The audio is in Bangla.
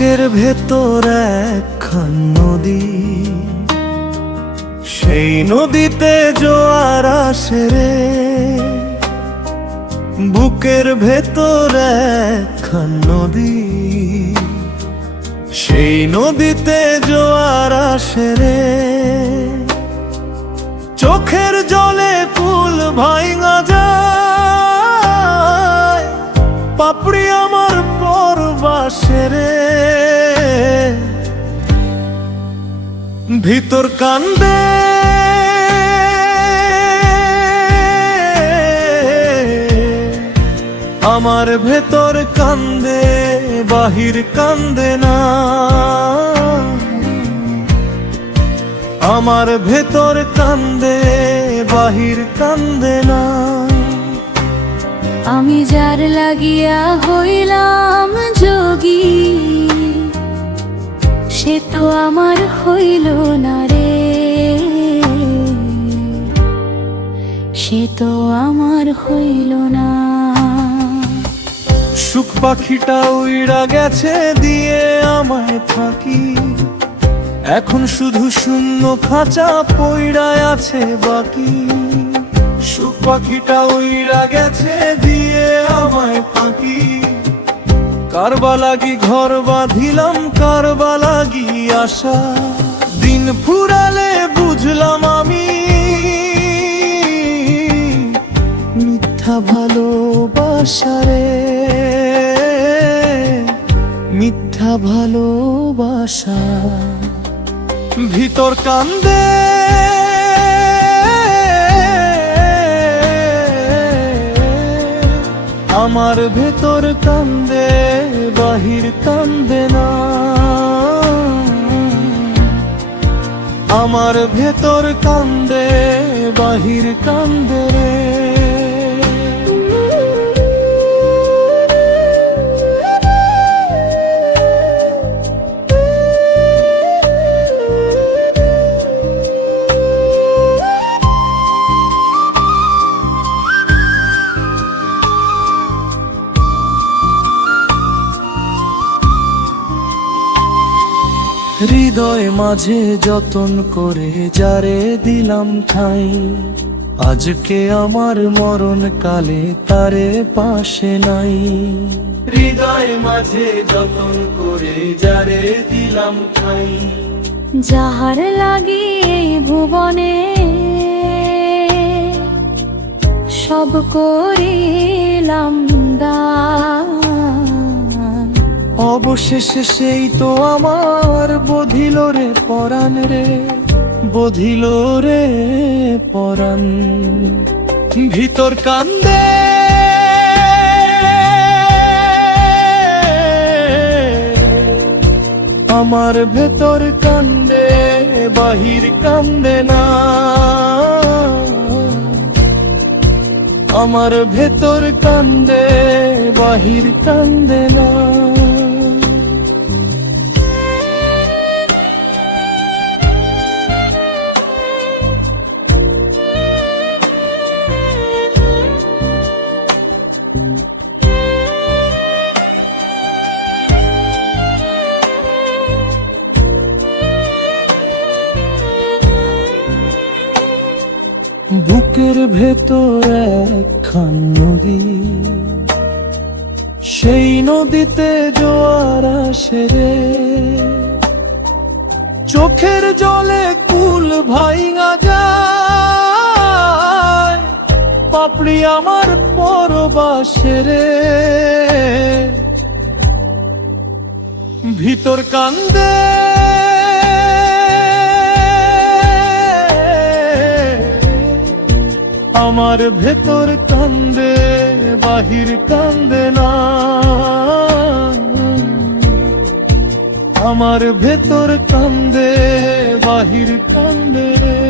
বুকের ভেতর একখান নদী, সেই নদীতে জোয়ার আসে রে। বুকের ভেতর একখান নদী, সেই নদীতে জোয়ার আসে রে। চোখের জলে কুল ভাঙা যায়, পাপড়ি আমার পরবাসে রে। ভিতর কান্দে আমার ভেতর কান্দে, বাহির কান্দে না। আমার ভেতর কান্দে, বাহির কান্দে না। আমি যার লাগিয়া হইলাম যোগী, সে তো আমার হইল না রে, সে তো আমার হইল না। সুখ পাখিটা উইড়া গেছে দিয়ে আমায় ফাঁকি, এখন শুধু শূন্য খাঁচা পইড়ায় আছে বাকি। সুখ পাখিটা উইড়া গেছে দিয়ে আমায় ফাঁকি, কারবা লাগি ঘর বাঁধিলাম, কারবা লাগি আশা। দিন ফুরালে বুঝলাম আমি মিথ্যা ভালোবাসা রে, মিথ্যা ভালোবাসা। ভিতর কান্দে আমার ভেতর কান্দে, বাহির কান্দে না। আমার ভেতর কান্দে, বাহির কান্দে রে। হৃদয় মাঝে যতন করে যারে দিলাম ঠাই, আজকে আমার মরণ কালে তারে পাশে নাই। হৃদয় মাঝে যতন করে যারে দিলাম ঠাই, যাহার লাগি এই ভুবনে সব করিলাম দান, অবশেষে সেই তো আমার বধিল রে পরাণ রে, বধিল রে পরাণ। ভিতর কান্দে আমার ভেতর কান্দে, বাহির কান্দে না। আমার ভেতর কান্দে, বাহির কান্দে না। বুকের ভেতর একখান নদী, সেই নদীতে জোয়ার আসে রে। চোখের জলে কুল ভাঙা যায়, পাপড়ি আমার পরবাসে রে। ভিতর কান্দে আমার ভেতর কান্দে, বাহির কান্দে না। আমার ভেতর কান্দে, বাহির কান্দে রে।